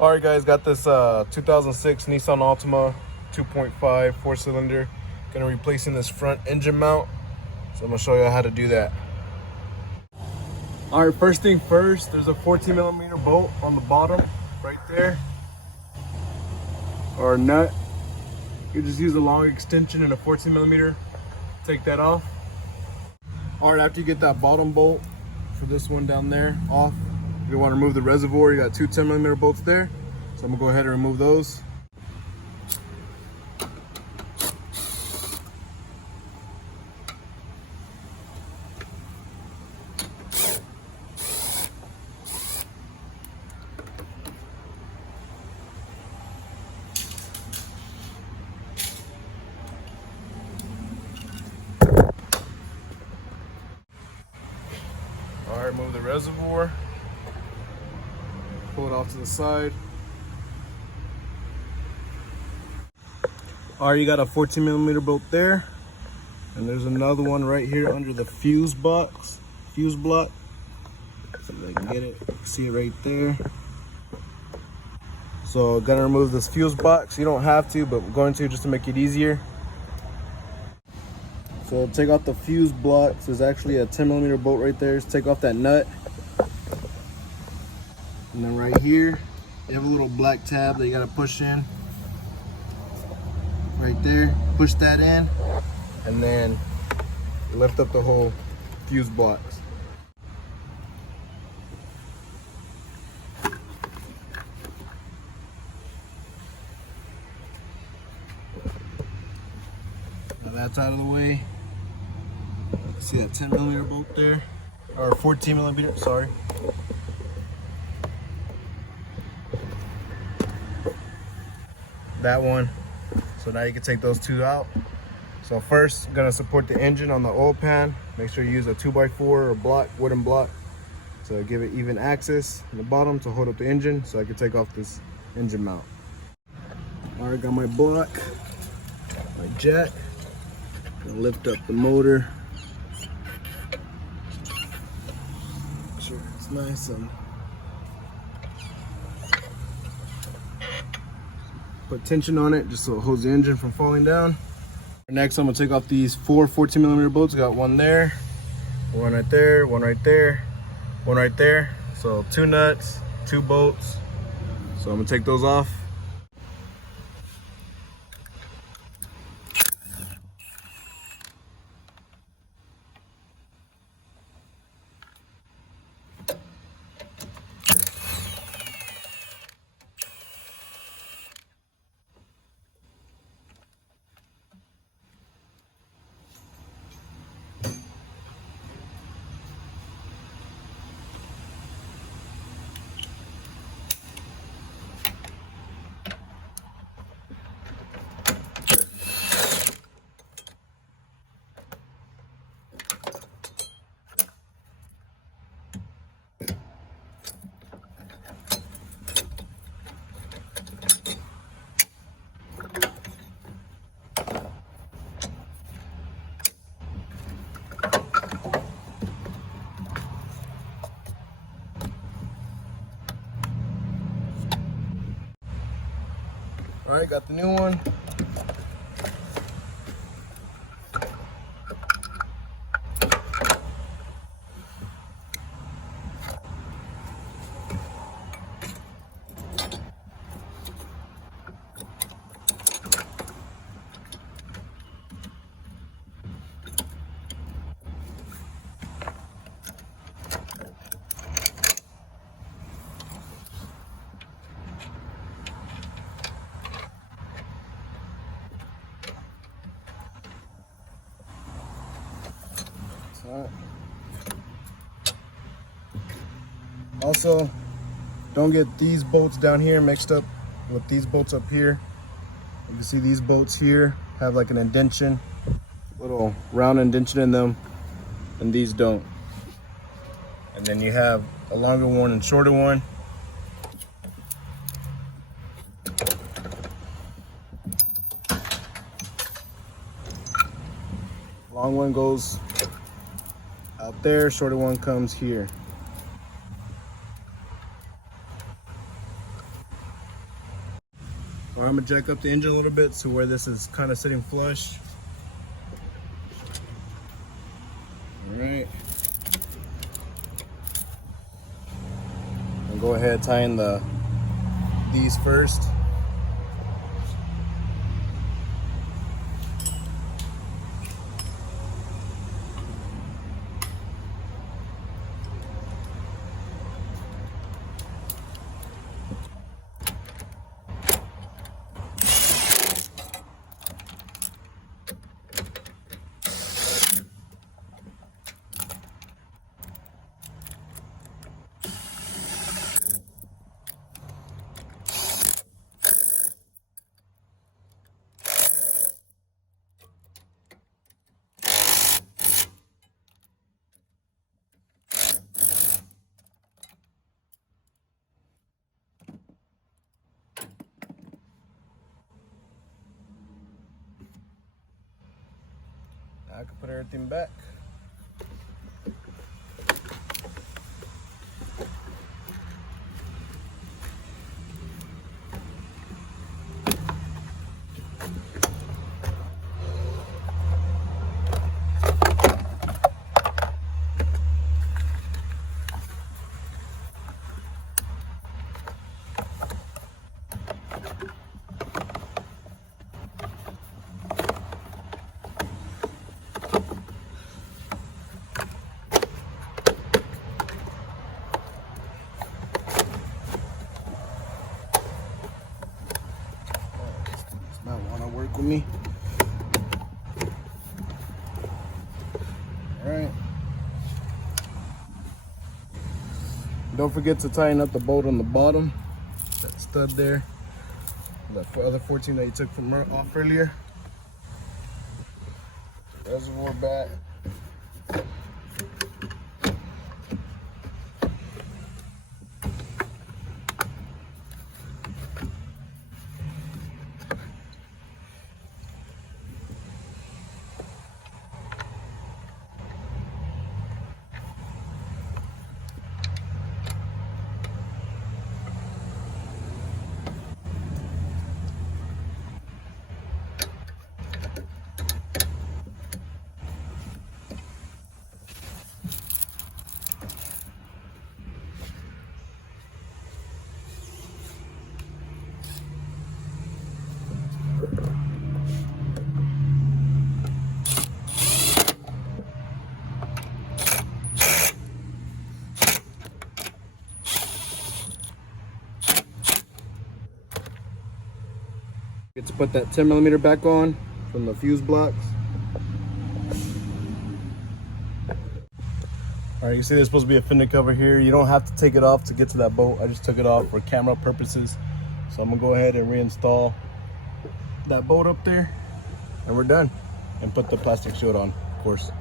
All right, guys, got this 2006 Nissan Altima 2.5 4-cylinder. Gonna replacing this front engine mount. So I'm gonna show you how to do that. All right, first thing first, there's a 14mm bolt on the bottom right there, or a nut. You just use a long extension and a 14mm. Take that off. All right, after you get that bottom bolt for this one down there off, you want to remove the reservoir. You got two 10mm bolts there, so I'm gonna go ahead and remove those. All right, move the reservoir. Pull it off to the side. All right, you got a 14mm bolt there, and there's another one right here under the fuse block. So if I can get it, see it right there. So gonna remove this fuse box. You don't have to, but we're going to just to make it easier. So take off the fuse blocks. There's actually a 10mm bolt right there. Just take off that nut. And then right here, you have a little black tab that you gotta push in. Right there, push that in, and then lift up the whole fuse blocks. Now that's out of the way. See that 10mm bolt there, or 14mm, sorry. That one. So now you can take those two out. So first, I'm gonna support the engine on the oil pan. Make sure you use a 2x4 or block, wooden block, to give it even axis in the bottom to hold up the engine, so I can take off this engine mount. All right, got my block, my jack. Gonna lift up the motor. Make sure it's nice and put tension on it just so it holds the engine from falling down. Next, I'm gonna take off these four 14mm bolts. Got one there, one right there, one right there, one right there. So two nuts, two bolts. So I'm gonna take those off. All right, got the new one. All right. Also, don't get these bolts down here mixed up with these bolts up here. You can see these bolts here have like an indentation, little round indentation in them, and these don't. And then you have a longer one and shorter one. Long one goes out there, shorter one comes here. Or I'm gonna jack up the engine a little bit to where this is kind of sitting flush. All right. And go ahead, tie in these first. I can put everything back. Work with me. All right. Don't forget to tighten up the bolt on the bottom. That stud there. The other 14 that you took from off earlier. Reservoir back. Get to put that 10mm back on from the fuse blocks. All right, you see there's supposed to be a fender cover here. You don't have to take it off to get to that bolt. I just took it off for camera purposes. So I'm gonna go ahead and reinstall that bolt up there and we're done. And put the plastic shield on, of course.